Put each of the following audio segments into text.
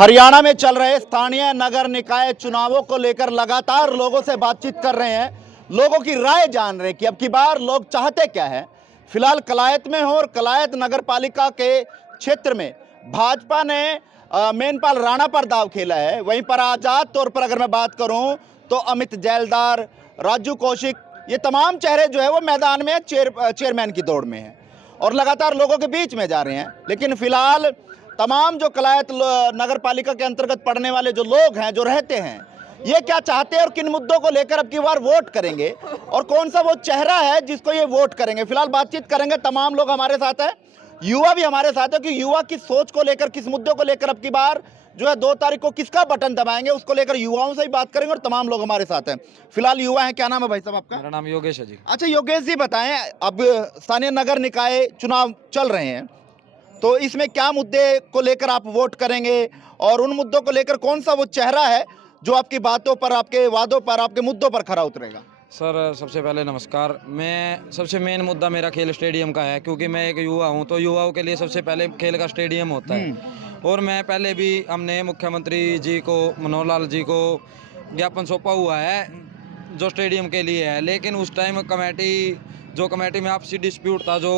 हरियाणा में चल रहे स्थानीय नगर निकाय चुनावों को लेकर लगातार लोगों से बातचीत कर रहे हैं, लोगों की राय जान रहे हैं कि अब की बार लोग चाहते क्या है। फिलहाल कलायत में हो और कलायत नगर पालिका के क्षेत्र में भाजपा ने मेनपाल राणा पर दाव खेला है। वहीं पर आजाद तौर पर अगर मैं बात करूं तो अमित जैलदार, राजू कौशिक, ये तमाम चेहरे जो है वो मैदान में चेयरमैन की दौड़ में है और लगातार लोगों के बीच में जा रहे हैं। लेकिन फिलहाल तमाम जो कलायत नगर पालिका के अंतर्गत पड़ने वाले जो लोग हैं, जो रहते हैं, ये क्या चाहते हैं और किन मुद्दों को लेकर अब की बार वोट करेंगे और कौन सा वो चेहरा है जिसको ये वोट करेंगे, फिलहाल बातचीत करेंगे। तमाम लोग हमारे साथ हैं, युवा भी हमारे साथ है कि युवा की सोच को लेकर, किस मुद्दों को लेकर अब की बार जो है 2 तारीख को किसका बटन दबाएंगे, उसको लेकर युवाओं से ही बात करेंगे और तमाम लोग हमारे साथ हैं। फिलहाल युवा है, क्या नाम है भाई साहब आपका? मेरा नाम योगेश है जी। अच्छा योगेश जी बताएं, अब स्थानीय नगर निकाय चुनाव चल रहे हैं तो इसमें क्या मुद्दे को लेकर आप वोट करेंगे और उन मुद्दों को लेकर कौन सा वो चेहरा है जो आपकी बातों पर, आपके वादों पर, आपके मुद्दों पर खरा उतरेगा? सर सबसे पहले नमस्कार। मैं सबसे मेन मुद्दा मेरा खेल स्टेडियम का है, क्योंकि मैं एक युवा हूं, तो युवाओं के लिए सबसे पहले खेल का स्टेडियम होता है। और मैं पहले भी हमने मुख्यमंत्री जी को, मनोहर लाल जी को ज्ञापन सौंपा हुआ है जो स्टेडियम के लिए है। लेकिन उस टाइम कमेटी में आपसी डिस्प्यूट था, जो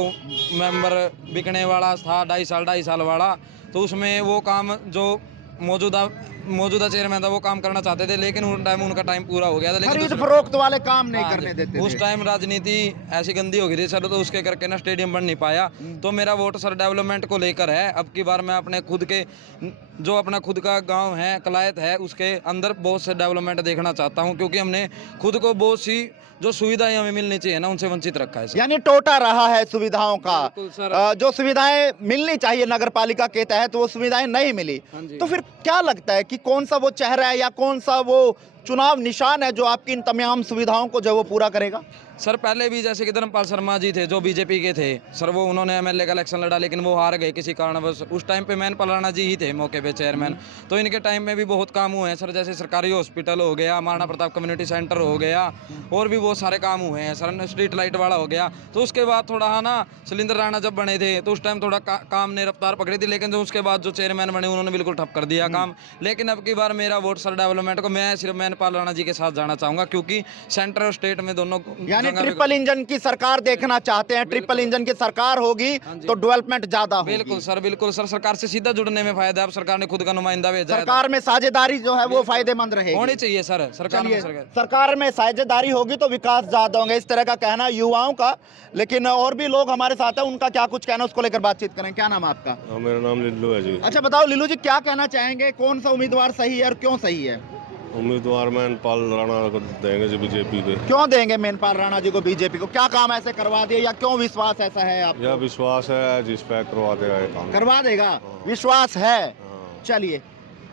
मेंबर बिकने वाला था 2.5 साल वाला, तो उसमें वो काम जो मौजूदा चेयरमैन था वो काम करना चाहते थे, लेकिन उनका टाइम पूरा हो गया था। लेकिन खरीद फरोख्त वाले काम नहीं हाँ, करने देते उस थे। टाइम राजनीति ऐसी गंदी हो गई थी सर, तो उसके करके ना स्टेडियम बन नहीं पाया। तो मेरा वोट सर डेवलपमेंट को लेकर है। अब की बार मैं अपने खुद का गांव है, कलायत है, उसके अंदर बहुत से डेवलपमेंट देखना चाहता हूं, क्योंकि हमने खुद को बहुत सी जो सुविधाएं हमें मिलनी चाहिए ना, उनसे वंचित रखा है सर। यानी टोटा रहा है सुविधाओं का। बिल्कुल सर। जो सुविधाएं मिलनी चाहिए नगर पालिका के तहत वो सुविधाएं नहीं मिली। हाँ जी। तो फिर क्या लगता है कि कौन सा वो चेहरा है या कौन सा वो चुनाव निशान है जो आपकी इन तमाम सुविधाओं को जो वो पूरा करेगा? सर पहले भी जैसे कि धर्मपाल शर्मा जी थे जो बीजेपी के थे सर, वो उन्होंने एमएलए का इलेक्शन लड़ा, लेकिन वो हार गए किसी कारणवश। उस टाइम पे मेनपाल राणा जी ही थे मौके पे चेयरमैन। तो इनके टाइम में भी बहुत काम हुए हैं सर, जैसे सरकारी हॉस्पिटल हो गया, महाराणा प्रताप कम्युनिटी सेंटर हो गया, और भी बहुत सारे काम हुए हैं सर, स्ट्रीट लाइट वाला हो गया। तो उसके बाद थोड़ा ना शैलेंद्र राणा जब बने थे तो उस टाइम थोड़ा काम ने रफ्तार पकड़ी थी, लेकिन जो उसके बाद जो चेयरमैन बने उन्होंने बिल्कुल ठप कर दिया काम। लेकिन अब की बार मेरा वोट सर डेवलपमेंट को, मैं सिर्फ मेनपाल राणा जी के साथ जाना चाहूंगा, क्योंकि सेंटर और स्टेट में दोनों यानी ट्रिपल इंजन की सरकार देखना चाहते हैं। ट्रिपल इंजन की सरकार होगी तो डेवलपमेंट ज्यादा होगी। बिल्कुल सर, सरकार से सीधा जुड़ने में फायदा है। अब सरकार ने खुद का नुमाइंदा भेजा है, सरकार में साझेदारी जो है वो फायदेमंद रहेगी, होनी चाहिए सर। सरकार में साझेदारी होगी तो विकास ज्यादा होंगे, इस तरह का कहना युवाओं का। लेकिन और भी लोग हमारे साथ हैं, उनका क्या कुछ कहना उसको लेकर बातचीत करें। क्या नाम है आपका? मेरा नाम लिल्लू है जी। अच्छा बताओ लिल्लू जी, क्या कहना चाहेंगे, कौन सा उम्मीदवार सही है और क्यों सही है? उम्मीदवार मेनपाल राणा को देंगे जी बीजेपी पे। क्यों देंगे मेनपाल राणा जी को, बीजेपी को? क्या काम ऐसे करवा दिए या क्यों विश्वास ऐसा है आपको? यह विश्वास है जिस पे करवा देगा ये काम। करवा देगा, विश्वास है। चलिए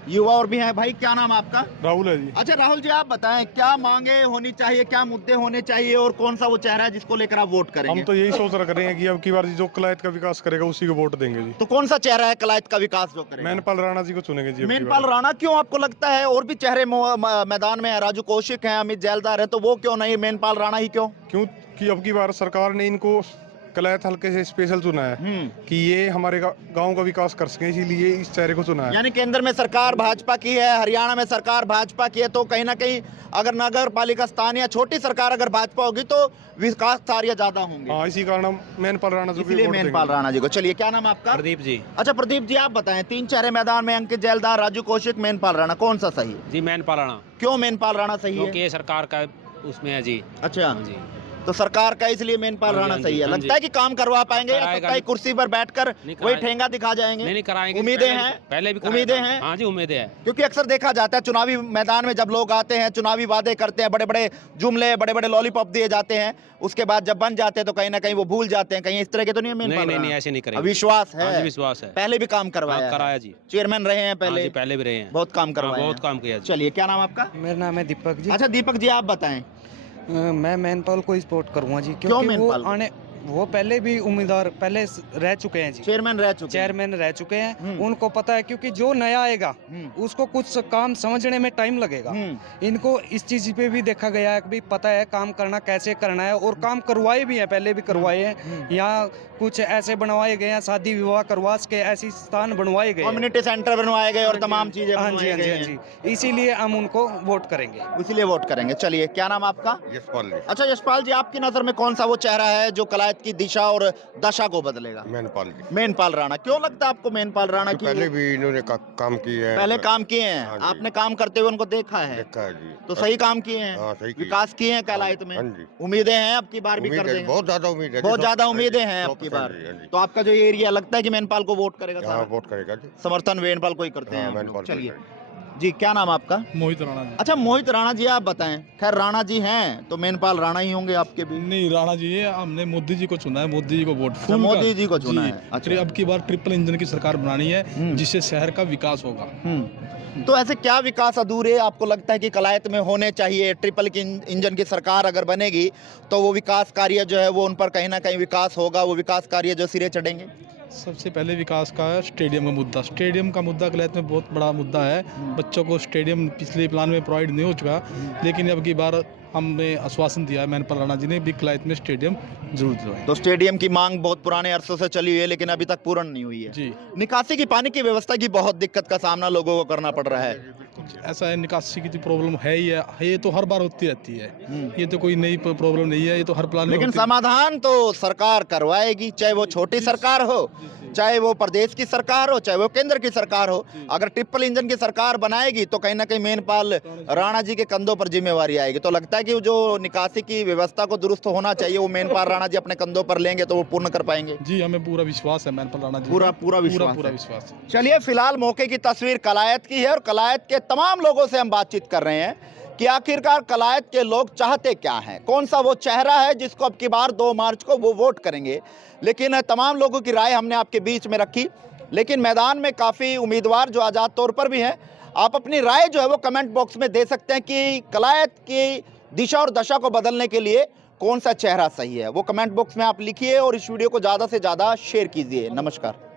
युवा और भी हैं भाई, क्या नाम आपका? राहुल है जी। अच्छा राहुल जी, आप बताएं क्या मांगे होनी चाहिए, क्या मुद्दे होने चाहिए और कौन सा वो चेहरा है जिसको लेकर आप वोट करेंगे? हम तो यही सोच रख रहे हैं कि अब की बार जो कलायत का विकास करेगा उसी को वोट देंगे जी। तो कौन सा चेहरा है कलायत का विकास जो करेगा? मेनपाल राणा जी को चुनेंगे जी। मेनपाल राणा। क्यों आपको लगता है और भी चेहरे मैदान में है, राजू कौशिक हैं, अमित जैलदार है, तो वो क्यों नहीं, मेनपाल राणा ही क्यों? क्योंकि अब की बार सरकार ने इनको कलायत हल्के से स्पेशल चुना है कि ये हमारे गांव का विकास कर सके, इसीलिए इस चेहरे को चुना है। यानी केंद्र में सरकार भाजपा की है, हरियाणा में सरकार भाजपा की है, तो कहीं ना कहीं अगर नगर पालिका स्थानीय छोटी सरकार अगर भाजपा होगी तो विकास कार्य ज्यादा होंगे। हाँ, इसी कारण हम मेनपाल राणा जी को इसलिए वोट मेनपाल देंगे। राणा जी को। चलिए क्या नाम है आपका? प्रदीप जी। अच्छा प्रदीप जी, आप बताएं, 3 चेहरे मैदान में, अंकित जैलदार, राजू कौशिक, मेनपाल राणा, कौन सा सही है? जी मेनपाल राणा, क्यों मेनपाल राणा सही है? क्योंकि ये सरकार का उसमें है जी। अच्छा हाँ जी। तो सरकार का इसलिए मेनपाल हाँ जी, राणा हाँ सही जी, है। हाँ लगता है कि काम करवा पाएंगे या कराएगा लगता है कुर्सी पर बैठकर नहीं वही कराएगा। ठेंगा दिखा जाएंगे? नहीं कराएंगे। उम्मीदें हैं? पहले भी उम्मीदें हैं? हाँ जी उम्मीदें हैं। क्योंकि अक्सर देखा जाता है चुनावी मैदान में जब लोग आते हैं, चुनावी वादे करते हैं, बड़े बड़े जुमले, बड़े बड़े लॉलीपॉप दिए जाते हैं, उसके बाद जब बन जाते हैं तो कहीं ना कहीं वो भूल जाते हैं। कहीं इस तरह के तो नहीं है मेनपाल राणा? नहीं ऐसे नहीं करेंगे। विश्वास हाँ जी, है, विश्वास है। पहले भी काम करवाया है? कराया जी। चेयरमैन रहे हैं हाँ पहले? जी, पहले भी रहे हैं। बहुत काम करवाया बहुत है। काम किया जी। चलिए क्या नाम आपका? मेरा नाम है दीपक जी। अच्छा दीपक जी, आप बताएं। मैं मेनपाल को ही सपोर्ट करूंगा जी, क्यों क्योंकि मेनपाल को? वो पहले भी उम्मीदवार पहले रह चुके हैं जी, चेयरमैन रह चुके हैं। चेयरमैन रह चुके हैं, उनको पता है, क्योंकि जो नया आएगा उसको कुछ काम समझने में टाइम लगेगा। इनको इस चीज पे भी देखा गया है कि भी पता है काम करना कैसे करना है, और काम करवाए भी हैं, पहले भी करवाए हैं। यहाँ कुछ ऐसे बनवाए गए हैं, शादी विवाह करवा के ऐसी स्थान बनवाए गए हैं। कम्युनिटी सेंटर बनवाए गए और तमाम चीजें हाँ जी, बनवाई हाँ जी, गई हाँ हैं। जी, इसीलिए हम उनको वोट करेंगे। इसीलिए वोट करेंगे। चलिए, क्या नाम आपका? यशपाल जी। अच्छा यशपाल जी, आपकी नजर में कौन सा वो चेहरा है जो कलायत की दिशा और दशा को बदलेगा? मैनपाल जी। मेनपाल राणा। क्यों लगता है आपको मेनपाल राणा की? पहले भी इन्होंने काम किए हैं। पहले काम किए हैं, हाँ जी। आपने काम करते हुए उनको देखा है, देखा है जी। तो सही काम किए हैं, हाँ, सही किए। विकास किए हैं कलायत में। हाँ जी। उम्मीदें हैं अब की बार भी उम्मीद कर है, देंगे? बहुत ज्यादा उम्मीद है। बहुत ज्यादा हाँ जी, उम्मीदें हैं अब 100% की बार। जी, हाँ जी। तो आपका जो ये एरिया लगता है कि मेनपाल को वोट करेगा हाँ, सारा? वोट करेगा जी। समर्थन मेनपाल को ही करते हैं हाँ, आप लोग। मेनपाल को ही चलिए करेगा। जी, क्या नाम आपका? मोहित राणा जी। अच्छा मोहित राणा जी, आप बताएं। खैर राणा जी हैं तो मेनपाल राणा ही होंगे आपके भी। नहीं, राणा जी है, हमने मोदी जी को चुना है, मोदी जी को वोट फुल मोदी जी को चुना है। अच्छा। अब की बार ट्रिपल इंजन की सरकार बनानी है, जिससे शहर का विकास होगा। तो ऐसे क्या विकास अधूरे आपको लगता है कि कलायत में होने चाहिए? ट्रिपल इंजन की सरकार अगर बनेगी तो वो विकास कार्य जो है वो उन पर कहीं ना कहीं विकास होगा, वो विकास कार्य जो सिरे चढ़ेंगे। सबसे पहले विकास का है स्टेडियम का मुद्दा। स्टेडियम का मुद्दा कलायत में बहुत बड़ा मुद्दा है। बच्चों को स्टेडियम पिछले प्लान में प्रोवाइड नहीं हो चुका, लेकिन अब की बार हमने आश्वासन दिया है मैनपाल राणा जी ने भी कलायत में स्टेडियम जरूर दिलवाएं। तो स्टेडियम की मांग बहुत पुराने अरसों से चली हुई है, लेकिन अभी तक पूर्ण नहीं हुई है जी। निकासी की पानी की व्यवस्था की बहुत दिक्कत का सामना लोगों को करना पड़ रहा है। ऐसा है, निकासी की तो प्रॉब्लम है ही है, ये तो हर बार होती रहती है, ये तो कोई नई प्रॉब्लम नहीं है, ये तो हर प्लान में लेकिन होती है। समाधान तो सरकार करवाएगी, चाहे वो छोटी सरकार हो, चाहे वो प्रदेश की सरकार हो, चाहे वो केंद्र की सरकार हो। अगर ट्रिपल इंजन की सरकार बनाएगी तो कहीं ना कहीं मेनपाल राणा जी के कंधों पर जिम्मेवारी आएगी। तो लगता है कि जो निकासी की व्यवस्था को दुरुस्त होना चाहिए वो मेनपाल राणा जी अपने कंधों पर लेंगे तो वो पूर्ण कर पाएंगे। जी, हमें पूरा विश्वास है मैनपाल राणा जी, पूरा विश्वास पूरा है। विश्वास है। चलिए, फिलहाल मौके की तस्वीर कलायत की है और कलायत के तमाम लोगों से हम बातचीत कर रहे हैं कि आखिरकार कलायत के लोग चाहते क्या हैं, कौन सा वो चेहरा है जिसको अब की बार 2 मार्च को वो वोट करेंगे। लेकिन तमाम लोगों की राय हमने आपके बीच में रखी, लेकिन मैदान में काफ़ी उम्मीदवार जो आज़ाद तौर पर भी हैं। आप अपनी राय जो है वो कमेंट बॉक्स में दे सकते हैं कि कलायत की दिशा और दशा को बदलने के लिए कौन सा चेहरा सही है। वो कमेंट बॉक्स में आप लिखिए और इस वीडियो को ज़्यादा से ज़्यादा शेयर कीजिए। नमस्कार।